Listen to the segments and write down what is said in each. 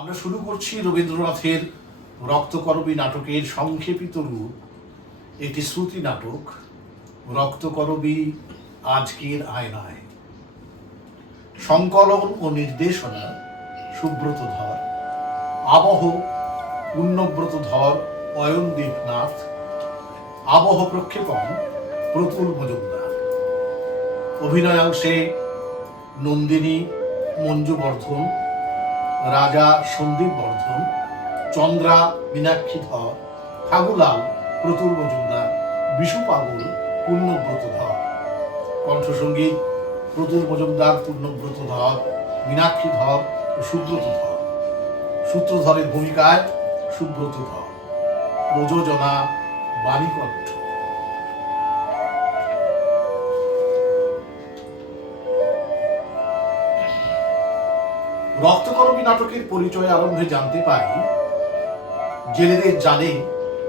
আমরা শুরু করছি রবীন্দ্রনাথের রক্তকরবী নাটকের সংক্ষেপিত রূপ, একটি শ্রুতি নাটক রক্তকরবী আজকের আয়নায়। সংকলন ও নির্দেশনা সুব্রত ধর, আবহ পুণ্যব্রত ধর, অয়ন দেবনাথ, আবহ প্রক্ষেপণ প্রতুল মজুমদার। অভিনয়াংশে নন্দিনী মঞ্জু বর্ধন, রাজা সন্দীপ বর্ধন, চন্দ্রা মীনাক্ষী ধর, ফাগুলাল প্রতুল মজুমদার, বিশু পাগল পুণ্যব্রত ধর। কণ্ঠসঙ্গীত প্রতুল মজুমদার, পুণ্যব্রত ধর, মীনাক্ষী ধর ও সুব্রত ধর। সূত্রধরের ভূমিকায় সুব্রত ধর। প্রযোজনা বাণীকণ্ঠ। রক্তকরবী নাটকের পরিচয় আরম্ভে জানতে পাই, জেলেদের জালে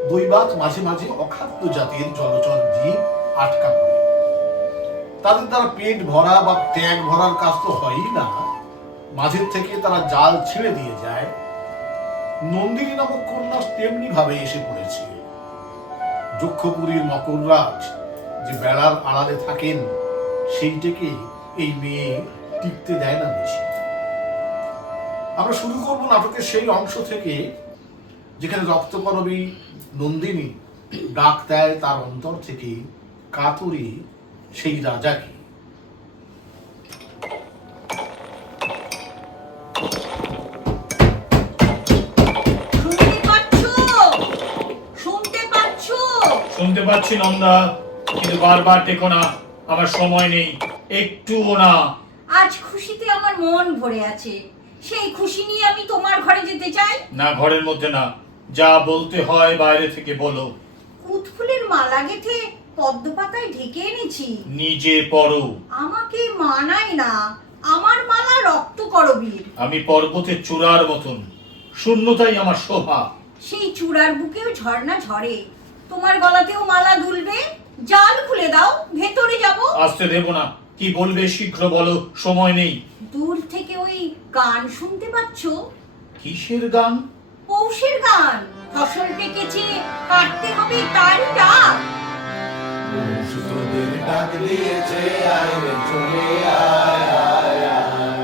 দৈবাত মাঝে মাঝে অখাদ্য জাতির জলচর জীব আটকা পড়ে। তাদের দ্বারা পেট ভরা বা ট্যাগ ভরার কাজ তো হয়ই না, মাঝের থেকে তারা জাল ছিঁড়ে দিয়ে যায়। নন্দিনী নামক কন্যা তেমনি ভাবে এসে পড়েছে। যক্ষপুরীর মকররাজ যে বেড়ার আড়ালে থাকেন, সেইটাকে এই মেয়ে টিকতে দেয় না বেশি। আমরা শুরু করব নাটকের সেই অংশ থেকে যেখানে রক্তকরবী নন্দিনী ডাক দেয় তার অন্তর থেকে কাতরে সেই রাজাকে। শুনতে পাচ্ছি নন্দা, কিন্তু বারবার দেখো না, আমার সময় নেই, একটুও না। আজ খুশিতে আমার মন ভরে আছে, সেই খুশি নিয়ে আমি তোমার ঘরে যেতে চাই। না, ঘরের মধ্যে না, যা বলতে হয় বাইরে থেকে বলো। কুত ফুলের মালা গেথে পদ্ম পাতায় ঢেকে এনেছি, নিজে পড়ো। আমাকে মানায় না, আমার মালা রক্তকরবীর। আমি পর্বতের চূড়ার মতন, শূন্যতাই আমার শোভা। সেই চূড়ার বুকেও ঝর্ণা ঝরে, তোমার গলাতেও মালা দুলবে। জাল খুলে দাও, ভেতরে যাব। আসতে দেব না, কি বলবে শীঘ্র বলো, সময় নেই। দূর থেকে ওই গান শুনতে পাচ্ছ? কিসের গান? পৌষের গান। ফসল পেকেছে, কাটতে হবে তারই ডাক। পৌষ তোদের ডাক দিয়েছে, আয় রে চলে আয় আয় আয়।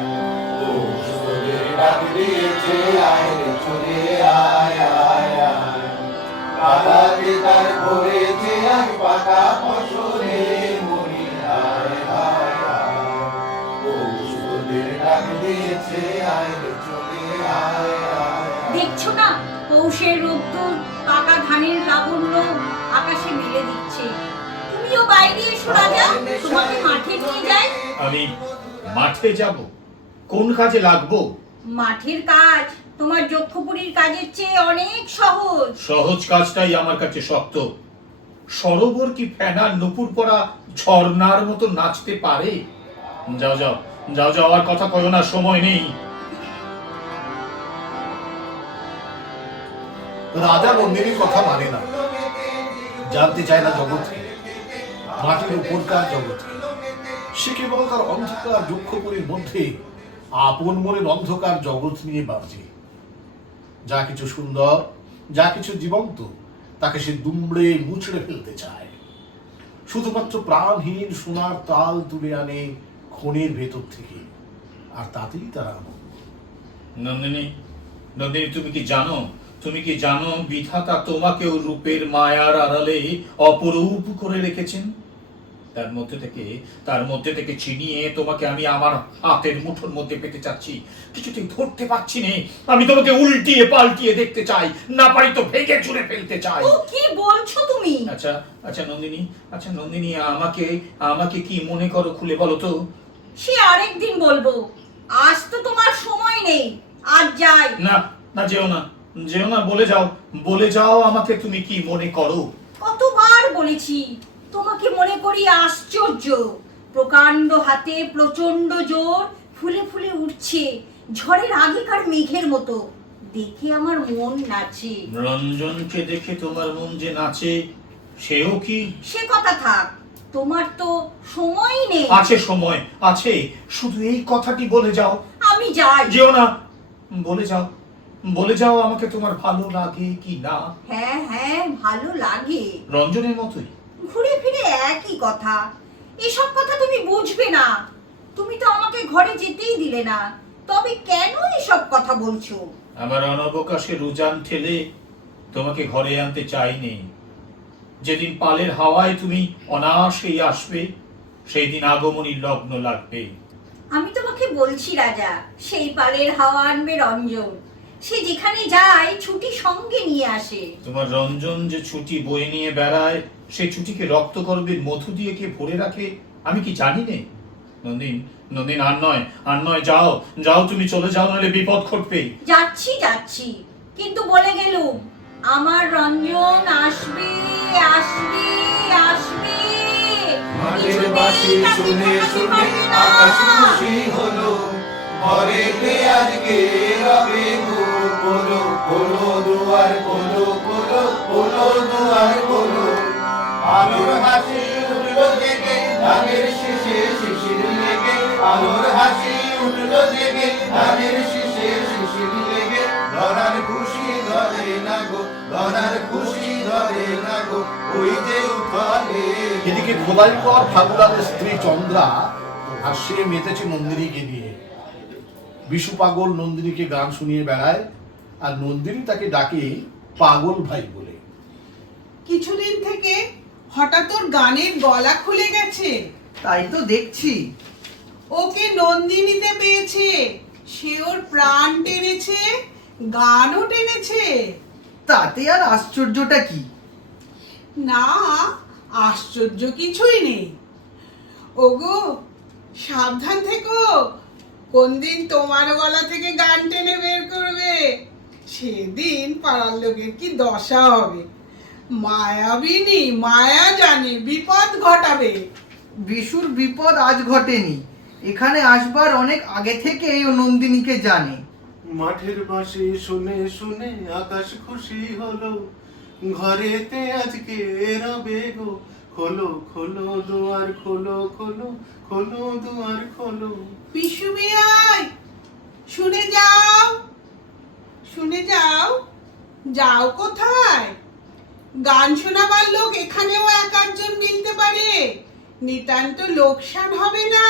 পৌষ তোদের ডাক দিয়েছে, আয় রে চলে আয় আয় আয়। পাতাকে তার ভরেছে আজ পাকা ফসলে মরি আয় আয় আয়। পৌষ তোদের ডাক দিয়েছে, আয় রে চলে আয় আয়। দেখছো না, পৌষের রোদ্দুর পাকা ধানের লাবণ্য আকাশে মেলে দিচ্ছে। তুমিও বাইরে এসো রাজা, তোমাকে মাঠে নিয়ে যাই। আমি মাঠে যাব? কোন কাজে লাগবো? মাঠের কাজ তোমার যক্ষপুরীর কাজের চেয়ে অনেক সহজ। সহজ কাজটাই আমার কাছে শক্ত। সরোবর কি ফেনার নুপুর পরা ঝর্ণার মতো নাচতে পারে? যাও যাও যাও, যাওয়ার কথা কয়ো না, সময় নেই। রাজা নন্দিনীর কথা মানে না, জানতে চায় না জগৎকে, মাটির উপরকার জগৎকে। সে কেবল তার অন্ধকার যক্ষপুরীর মধ্যে আপন মনের অন্ধকার জগৎ নিয়ে বাঁচে। যা কিছু সুন্দর, যা কিছু জীবন্ত, তাকে সে দুমড়ে মুচড়ে ফেলতে চায়। শুধুমাত্র প্রাণহীন সোনার তাল তুলে আনে খনির ভেতর থেকে, আর তাতেই তারা আনন্দ। নন্দিনী, নন্দিনী, তুমি কি জানো, তুমি কি জানো বিধাতা তোমাকেও রূপের মায়ার আড়ালে অপরূপ করে রেখেছেন? তার মধ্যে থেকে ছিনিয়ে তোমাকে আমি আমার হাতের মুঠোর মধ্যে পেতে চাচ্ছি। কিছুতেই ধরতে পারছি না। আমি তোমাকে উল্টিয়ে পাল্টিয়ে দেখতে চাই, না পারি তো ভেঙে চুরে ফেলতে চাই। ও কি বলছো তুমি? আচ্ছা আচ্ছা নন্দিনী, আচ্ছা নন্দিনী, আমাকে কি মনে করো, খুলে বলো তো। সে আরেকদিন বলবো, আজ তো তোমার সময় নেই, আজ যাই। না না, যেও না, যেও না, বলে যাও আমাকে তুমি কি মনে করো। কতবার বলেছি তোমাকে মনে করি আশ্চর্য। প্রকাণ্ড হাতে প্রচন্ড জোর, ফুলে ফুলে উঠছে ঝড়ের আগেকার মেঘের মতো। দেখে আমার মন নাচে। রঞ্জনকে দেখে তোমার মন যে নাচে, সেও কি? সে কথা থাক, তোমার তো সময় নেই। আছে, সময় আছে, শুধু এই কথাটি বলে যাও। আমি যাই। যেও না, বলে যাও, বলে যাও আমাকে তোমার ভালো লাগে কি না। হ্যাঁ হ্যাঁ, ভালো লাগে। রঞ্জনের মতোই। ঘুরে ফিরে একই কথা। এসব কথা তুমি বুঝবে না। তুমি তো আমাকে ঘরে যেতেই দিলে না, তবে কেন এসব কথা বলছো? আমার অনবকাশের উজান ঠেলে তোমাকে ঘরে আনতে চাইনি। যেদিন পালের হাওয়ায় তুমি অনায়াসেই আসবে, সেই দিন আগমনীর লগ্ন লাগবে। আমি তোমাকে বলছি রাজা, সেই পালের হাওয়া আনবে রঞ্জন। সে যেখানে যায় ছুটি সঙ্গে নিয়ে আসে। তোমার রঞ্জন যে ছুটি বয়ে নিয়ে বেড়ায়, সেই ছুটিকে রক্তগর্ভের মধু দিয়ে কে ভরে রাখে আমি কি জানি নে? নন্দিন, নন্দিন, আর নয়, যাও যাও, তুমি চলে যাও, নাহলে বিপদ ঘটবে। যাচ্ছি যাচ্ছি, কিন্তু বলে গেলুম আমার রঞ্জন আসবে আসবে আসবে। মাঠের বাঁশি শুনে শুনে আকাশ খুশি হলো, ঘরেতে আজকে রবে গো খোলো খোলো দুয়ার খোলো খোলো খোলো দুয়ার খোলো। আলোর হাসি উঠলো জেগে ধানের শীষে শিশির লেগে, আলোর হাসি উঠলো জেগে ধানের শীষে শিশির লেগে। ধরার খুশি ধরে না গো, ধরার খুশি ধরে না গো, ওই যে উঠলে। এদিকে খোদাইকর ঠাকুরানের স্ত্রী চন্দ্রা আর সে মেতেছে নন্দিনীকে নিয়ে। বিশু পাগল নন্দিনীকে গান শুনিয়ে বেড়ায়, আর নন্দিনী তাকে ডাকে পাগল ভাই বলে। কিছুদিন থেকে হঠাৎ ওর গানের গলা খুলে গেছে। তাই তো দেখছি। ওকে নন্দিনীতে পেয়েছে, সে ওর প্রাণ টেনেছে, গানও টেনেছে। তাতে আর আশ্চর্যটা কি? না, আশ্চর্য কিছুই নেই। ওগো, সাবধান থেকো, কোন দিন তোমার গলা থেকে গান টেনে বের করবে, সেদিন পাড়ার লোকের কি দশা হবে। মায়াবিনী মায়া জানে বিপদ ঘটাবে। বিশুর বিপদ আজ ঘটেনি, এখানে আসবার অনেক আগে থেকেই ও নন্দিনীকে জানে। মাঠের বাঁশি শুনে শুনে আকাশ খুশি হলো, ঘরেতে আজকে রবে গো খোলো খোলো দুয়ার খোলো খোলো খোলো দুয়ার খোলো। পিসু মিয়াই, শুনে যাও, শুনে যাও। যাও কোথায়? গান শোনাবার লোক এখানেও এক আধজন মিলতে পারে, নিতান্ত লোকসান হবে না।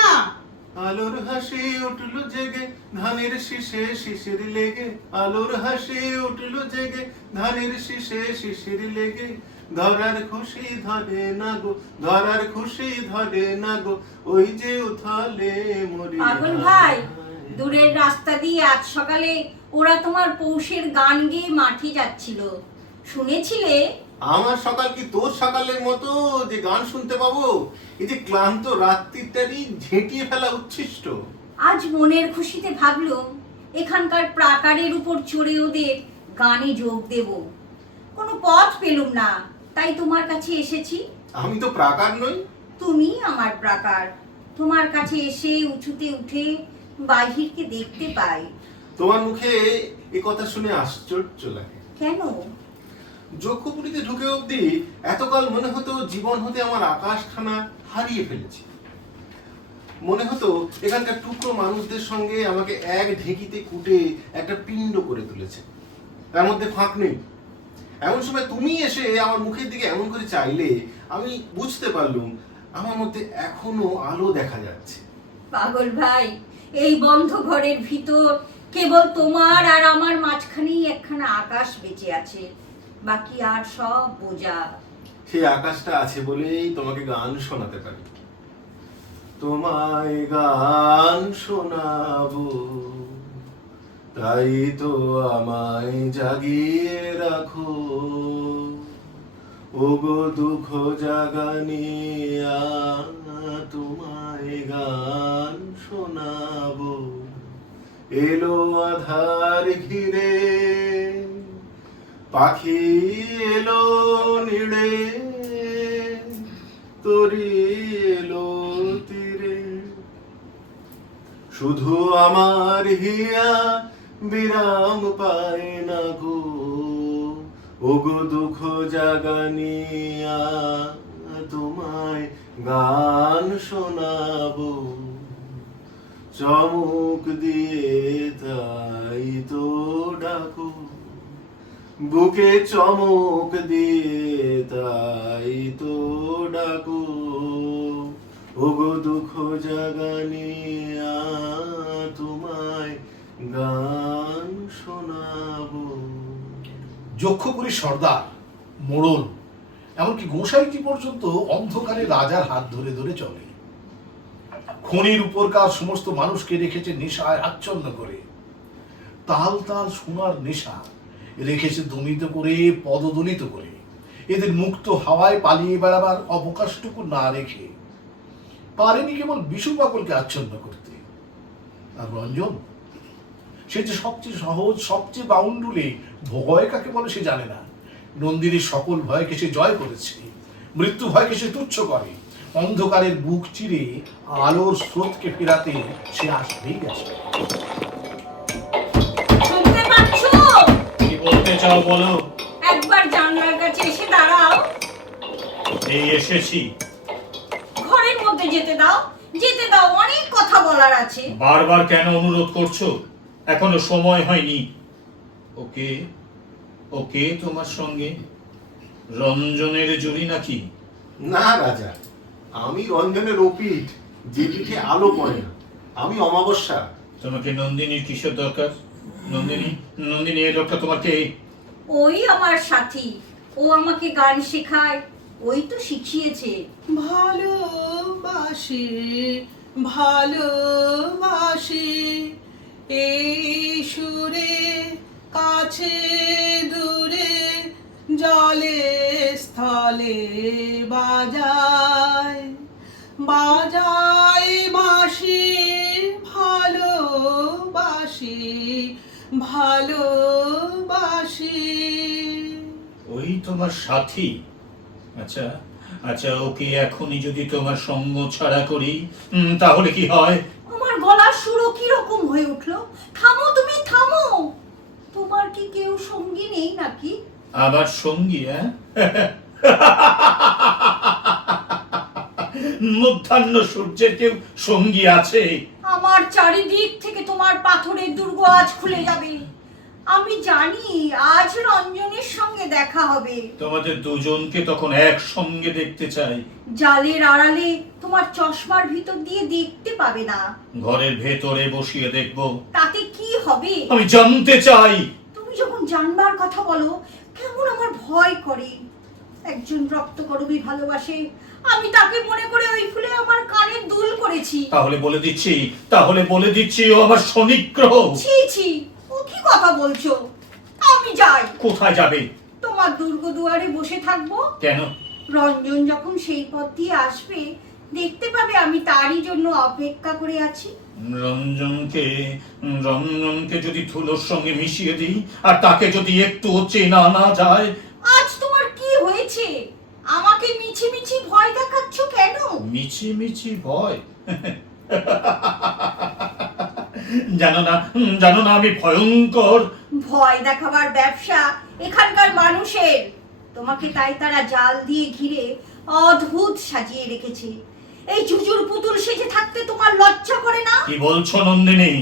আলোর হাসি উঠলো জেগে ধানের শীষে শিশির লেগে, আলোর হাসি উঠলো জেগে ধানের শীষে শিশির লেগে। ধরার খুশি ধরে না গো, ধরার খুশি ধরে না গো, ওই যে উথালে মরি। পাগল ভাই, দূরের রাস্তা দিয়ে আজ সকালে ওরা তোমার পৌষের গান গেয়ে মাঠে যাচ্ছিল, শুনেছিলে? আমার সকাল কি তোর সকালের মতো যে গান শুনতে পাবো? এই যে ক্লান্ত রাত্রিটারই ঝেঁটিয়ে ফেলা উচ্ছিষ্ট। আজ মনের খুশিতে ভাবলুম এখানকার প্রাকারের উপর চড়ে ওদের গানে যোগ দেব। কোনো পথ পেলুম না, তাই তোমার কাছে এসেছি। আমি তো প্রাকার নই। তুমি আমার প্রাকার। তোমার কাছে এসে উঁচুতে উঠে বাহিরকে দেখতে পাই। তোমার মুখে এ কথা শুনে আশ্চর্য লাগে। কেন? যজ্ঞপুরীতে ঢুকে অবধি এতকাল মনে হতো জীবন হতে আমার আকাশখানা হারিয়ে ফেলেছি। মনে হতো এখানকার টুকরো মানুষদের সঙ্গে আমাকে এক ঢেঁকিতে কুটে একটা পিণ্ড করে তুলেছে, তার মধ্যে ফাঁক নেই। এমন সময় তুমি এসে আমার মুখের দিকে এমন করে চাইলে আমি বুঝতে পারলুম আমার মধ্যে এখনো আলো দেখা যাচ্ছে। পাগল ভাই, এই বন্ধ ঘরের ভিতর কেবল তোমার আর আমার মাঝখানেই একখানা আকাশ বেঁচে আছে, বাকি আর সব বোঝা। সেই আকাশটা আছে বলেই তোমাকে গান শোনাতে পারি। তোমায় গান শোনাবো, তাই তো আমায় জাগিয়ে রাখো। ওগো দুঃখ জাগানিয়া, তোমায় গান শোনাবো। এলো আধার ঘিরে, পাখি এলো নিড়ে, তরি এলো তীরে। শুধু আমার হিয়া বিরাম পায় না গো, ওগো দুঃখ জাগানিয়া, তোমায় গান শোনাবো। চমক দিয়ে তাই তো ডাকো, বুকে চমক দিয়ে তাই তো ডাকো, ওগো দুঃখ জাগানি তোমায় গান শোনাবো। যক্ষপুরী সর্দার, মোড়ল, এমনকি গোসাইটি পর্যন্ত অন্ধকারে রাজার হাত ধরে ধরে চলে। খনির উপরকার সমস্ত মানুষকে রেখেছে নেশায় আচ্ছন্ন করে। তাল তাল সোনার নেশা রেখেছে দমিত করে, পদদলিত করে। এদের মুক্ত হাওয়ায় পালিয়ে বেড়াবার অবকাশটুকু না রেখে পারেনি কেবল বিশু পাগলকে আচ্ছন্ন করতে। আর রঞ্জন, সে যে সবচেয়ে সহজ, সবচেয়ে বাউন্ডুলে ভয় কাকে বলে সে জানে না। নন্দিনীর সকল ভয়কে সে জয় করেছে, মৃত্যু ভয়কে সে তুচ্ছ করে। অন্ধকারের বুক চিরে আলোর স্রোতকে ফেরাতে সে আসবেই আসবে। শুনতে পাচ্ছ? কি বলতে চাও বলো। একবার জানলার কাছে এসে দাঁড়াও। এই এসেছি। ঘরের মধ্যে যেতে দাও, যেতে দাও, অনেক কথা বলার আছে। বারবার কেন অনুরোধ করছো? এখনো সময় হয়নি। ওকে, ওকে তোমার সঙ্গে রঞ্জনের জুড়ি নাকি? না রাজা, আমি রঞ্জনের অপিঠ, যে পিঠে আলো পড়ে না। আমি অমাবস্যা। তোমাকে নন্দিনীর কিসের দরকার? নন্দিনী, নন্দিনী এই লোকটা তোমার কে? ওই আমার সাথী, ও আমাকে গান শেখায়, ওই তো শিখিয়েছে। ভালোবাসি ভালোবাসি এই সুরে, কাছে দূরে জলে স্থলে বাজায় বাজায় বাঁশি, ভালোবাসি ভালোবাসি। ওই তোমার সাথী? আচ্ছা আচ্ছা, ওকে এখনই যদি তোমার সঙ্গ ছাড়া করি তাহলে কি হয়? আমার গলার সুরও কিরকম হয়ে উঠলো। থামো, তুমি থামো। তোমার কি কেউ সঙ্গী নেই নাকি? আবার সঙ্গী? মধ্যাহ্ন সূর্যের কেউ সঙ্গী আছে? আমার চারিদিক থেকে তোমার পাথরের দুর্গ আজ খুলে যাবে। আমি জানি আজ রঞ্জনের সঙ্গে দেখা হবে। তোমাদের দুজনকে তখন একসঙ্গে দেখতে চাই। জালের আড়ালে তোমার চশমার ভিতর দিয়ে দেখতে পাবে না। ঘরের ভেতরে বসিয়ে দেখব। তাতে কি হবে? আমি জানতে চাই। তুমি যখন জানবার কথা বলো কেমন আমার ভয় করে। একজন রক্তকরবী ভালোবাসে, আমি তাকে মনে করে ওই ফুলে আমার কানের দুল করেছি। তাহলে বলে দিচ্ছি, তাহলে বলে দিচ্ছি, ও আমার শনিগ্রহ। ছি ছি, ও কি কথা বলছো? আমি যাই। কোথায় যাবে? তোমার দুর্গ দুয়ারে বসে থাকবো। কেন? রঞ্জন যখন সেই পথ দিয়ে আসবে দেখতে পাবে আমি তারই জন্য অপেক্ষা করে আছি। রঞ্জনকে রঞ্জনকে যদি ধুলোর সঙ্গে মিশিয়ে দিই, আর তাকে যদি একটু চেনা না যায়। আজ তোমার কি হয়েছে? আমাকে মিছি মিছি ভয় দেখাচ্ছ কেন? মিছি মিছি ভয়? জানো না, জানো না আমি ভয়ঙ্কর? ভয় দেখাবার ব্যবসা এখানকার মানুষের। তোমাকে তাই তারা জাল দিয়ে ঘিরে অদ্ভুত সাজিয়ে রেখেছে। এই জুজুর পুতুল সেজে থাকতে তোমার লজ্জা করে না? কি বলছো নন্দিনী?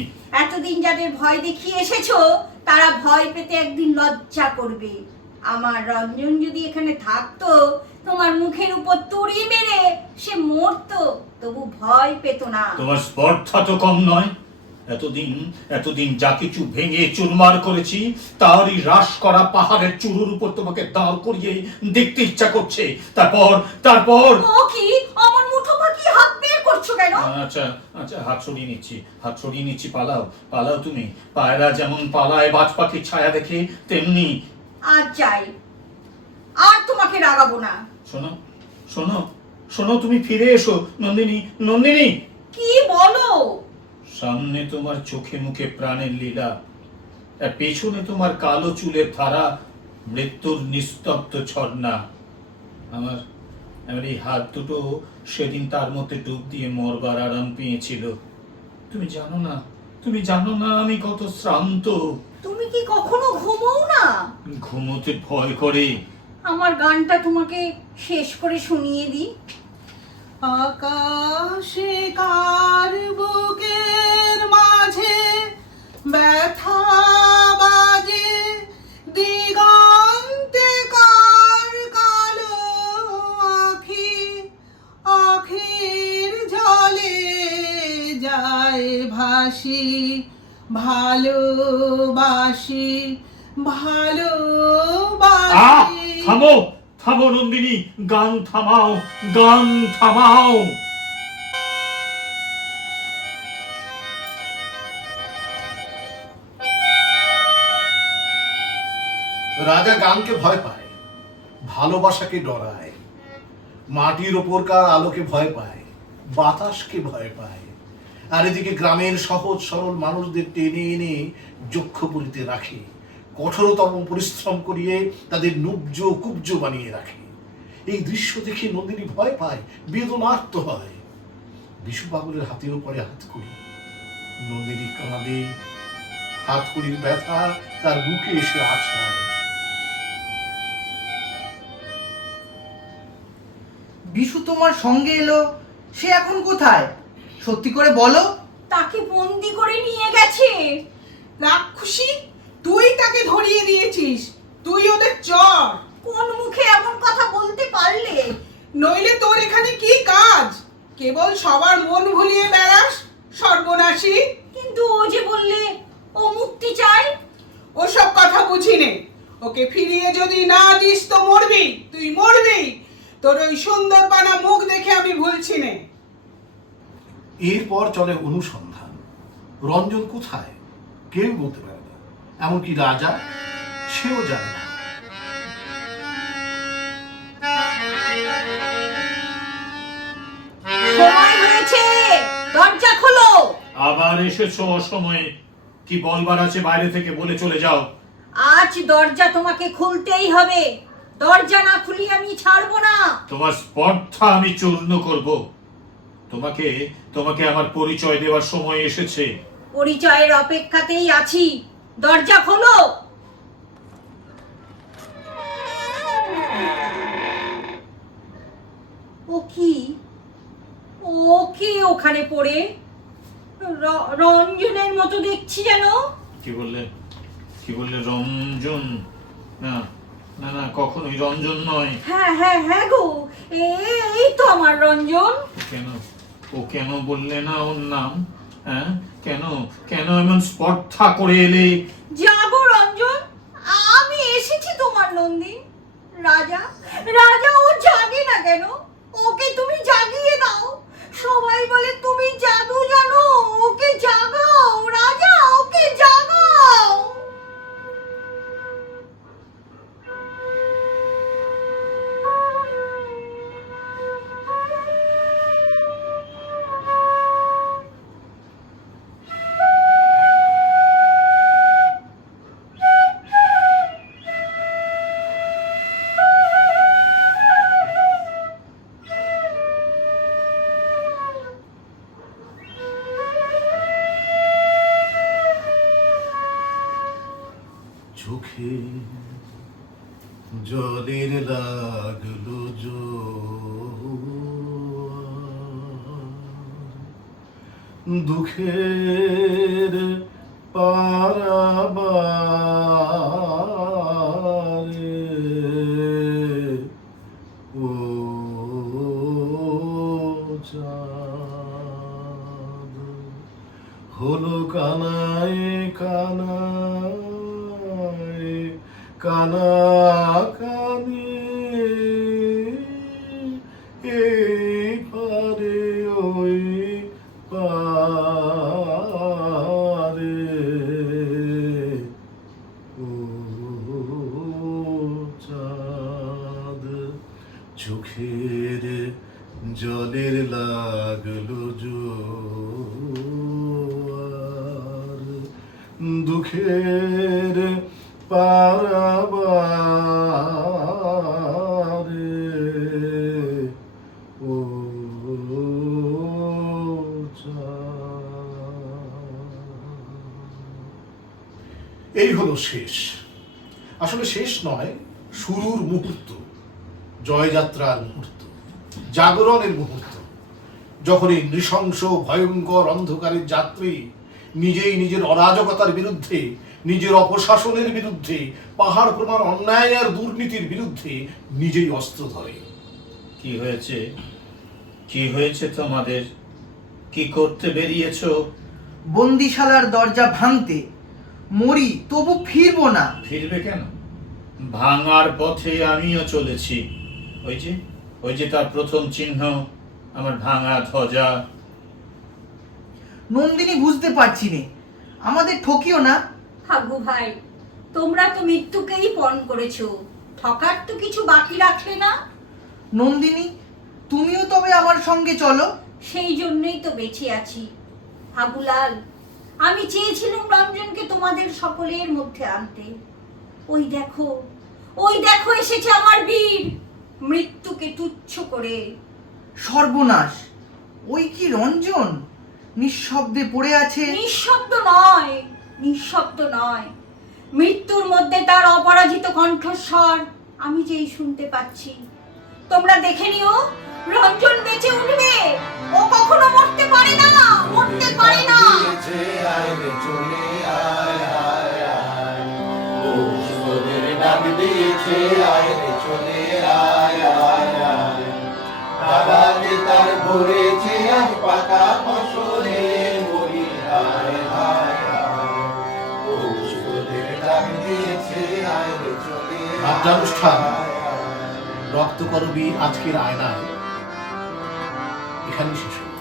এতদিন যাদের ভয় দেখিয়ে এসেছো তারা ভয় পেতে একদিন লজ্জা করবে। আমার রঞ্জন যদি এখানে থাকতো, তোমার মুখের উপর তুড়ি মেরে সে মরতো, তবু ভয় পেত না। তোমার স্পর্ধা তো কম নয়। এতদিন যা কিছু ভেঙে চুরমার করেছি তারই হ্রাস করা পাহাড়ের চূড়োর উপর তোমাকে দাঁড় করিয়ে দেখতে ইচ্ছা করছে। তারপর ও কি অমন মুঠো পাখি হাত বের করছো কেন? আচ্ছা আচ্ছা, হাত সরিয়ে নিচ্ছি। পালাও তুমি। পায়রা যেমন পালায় বাজ পাখির ছায়া দেখে, তেমনি। আজ যাই, আর তোমাকে রাগাবো না। শোনো, তুমি ফিরে এসো নন্দিনী। কি বলো? সামনে তোমার চোখে মুখে প্রাণের লীলা, আর পেছনে তোমার কালো চুলের ধারা, মৃত্যুর নিস্তব্ধ ঝর্ণা। আমার এই হাত দুটো সেদিন তার মধ্যে ডুব দিয়ে মরবার আরাম পেয়েছিল। তুমি জানো না আমি কত শ্রান্ত। তুমি কি কখনো ঘুমোও না? ঘুমোতে ভয় করে। আমার গানটা তোমাকে শেষ করে শুনিয়ে দিই। আকাশে কার বুকে ব্যথা বাজে দিগন্তে কার কালো আখি, আখির জলে যায় ভাসি, ভালোবাসি, ভালোবাসি। থামো থামো নন্দিনী, গান থামাও, গান থামাও। রাজা গানকে ভয় পায়, ভালোবাসাকে ডরায়, মাটির ওপরকার আলোকে ভয় পায়, বাতাসকে ভয় পায়, আর এদিকে গ্রামের সহজ সরল মানুষদের টেনে এনে যক্ষপুরীতে রাখে, কঠোরতম পরিশ্রম করিয়ে তাদের নুব্জ কুব্জ বানিয়ে রাখে। এই দৃশ্য দেখে নন্দিনী ভয় পায়, বেদনার্ত হয়। বিশু পাগলের হাতেও পড়ে হাতকড়ি। নন্দিনী কাঁদে, হাতকড়ির ব্যথা তার বুকে এসে আছড়ায়। বিশু তোমার সঙ্গে এলো, সে এখন কোথায়? সত্যি করে বলো। তাকে বন্দি করে নিয়ে গেছে। রাক্ষসী, তুই তাকে ধরিয়ে দিয়েছিস, তুই ওদের চর। কোন মুখে এমন কথা বলতে পারলে? নইলে তোর এখানে কি কাজ? কেবল সবার মন ভুলিয়ে বেড়াস, সর্বনাশী। কিন্তু ও যে বললে ও মুক্তি চায়। ওসব কথা বুঝি নে। ওকে ফিরিয়ে যদি না দিস তো মরবি, তুই মরবি। তোর ওই সুন্দর পানা মুখ দেখে আমি ভুলছি নে। এরপর চলে অনুসন্ধান। রঞ্জন কোথায় কেউ বলতে পারে না, এমনকি রাজা সেও জানে না। সময় হয়েছে, দরজা খোলো। আবার এসেছো অসময়ে। কি বলবার আছে বাইরে থেকে বলে চলে যাও। আজ দরজা তোমাকে খুলতেই হবে। দরজা না খুলি আমি ছাড়বো না। তোমার স্পর্ধা আমি চূর্ণ করব। তোমাকে তোমাকে আমার পরিচয় দেওয়ার সময় এসেছে। পরিচয়ের অপেক্ষাতেই আছি। দরজা খোলো। ও কি, ও কি ওখানে পড়ে? রঞ্জনের মতো দেখছি যেন। কি বললে? কি বললে? রঞ্জন? না না না, কখনোই রঞ্জন নয়। হ্যাঁ হ্যাঁ হ্যাঁ গো, এই তো আমার রঞ্জন। কেন ও কেন বললে না ওর নাম? হ্যাঁ, কেন কেন এমন স্পর্ধা করে এলে? যাগো রঞ্জন, আমি এসেছি তোমার নন্দী। রাজা রাজা ও জাগে না কেন? ওকে তুমি জাগিয়ে দাও। সবাই বলে তুমি জাদু জানো, ওকে জাগাও রাজা, ওকে জাগাও। চোখে জলের লাগলো দুঃখের পারাবারে ও চাঁদ হলো কানায় কানায় কানাকানি এই পারে ওই পারে ও চাঁদ চোখের জলের লাগলো জোয়ার দুঃখের পারাবারে ও এই হলো শেষ। আসলে শেষ নয়, শুরুর মুহূর্ত, জয়যাত্রার মুহূর্ত, জাগরণের মুহূর্ত, যখন এই নৃশংস ভয়ঙ্কর অন্ধকারের যাত্রী নিজেই নিজের অরাজকতার বিরুদ্ধে, নিজের অপশাসনের বিরুদ্ধে, পাহাড় প্রমাণ অন্যায় আর দুর্নীতির বিরুদ্ধে নিজেই অস্ত্র ধরে। কি হয়েছে? কি হয়েছে তোমাদের? কি করতে বেরিয়েছো? বন্দিশালার দরজা ভাঙতে। মরি তবু ফিরবো না। ফিরবে কেন? ভাঙার পথে আমিও চলেছি। ওই যে তার প্রথম চিহ্ন, আমার ভাঙা ধ্বজা। নন্দিনী, বুঝতে পারছি নে, আমাদের ঠকিও না। হাগু ভাই, তোমরা তো মৃত্যুকেই পণ করেছো, ঠকার তো কিছু বাকি রাখলে না। নন্দিনী, তুমিও তবে আমার সঙ্গে চলো। সেই জন্যই তো বেঁচে আছি হাগুলাল। আমি চেয়েছিলাম রঞ্জনকে তোমাদের সকলের মধ্যে আনতে। ওই দেখো এসেছে আমার বীর, মৃত্যুকে তুচ্ছ করে। সর্বনাশ! ওই কি রঞ্জন? নিঃশব্দে পড়ে আছে। নিঃশব্দ নয়, মৃত্যুর মধ্যে তার অপরাজিত কণ্ঠস্বর আমি যেই শুনতে পাচ্ছি। তোমরা দেখে নিও, রঞ্জন বেঁচে উঠবে। ও কখনো মরতে পারে না, মরতে পারে না। দিয়েছে আয় রে চলে আয় আয় আয়, দুষ্টদের ডাক দিয়েছে আয় রে চলে আয় আয় আয়, বাবাকে তার ভরেছে আজ পাকা ফসলে মরি হায় হায় হায়, দুষ্টদের ডাক দিয়েছে আয় রে চলে নাট্যানুষ্ঠান আয় আয়। রক্তকরবী আজকের আয়নায় এখানেই শেষ হলো।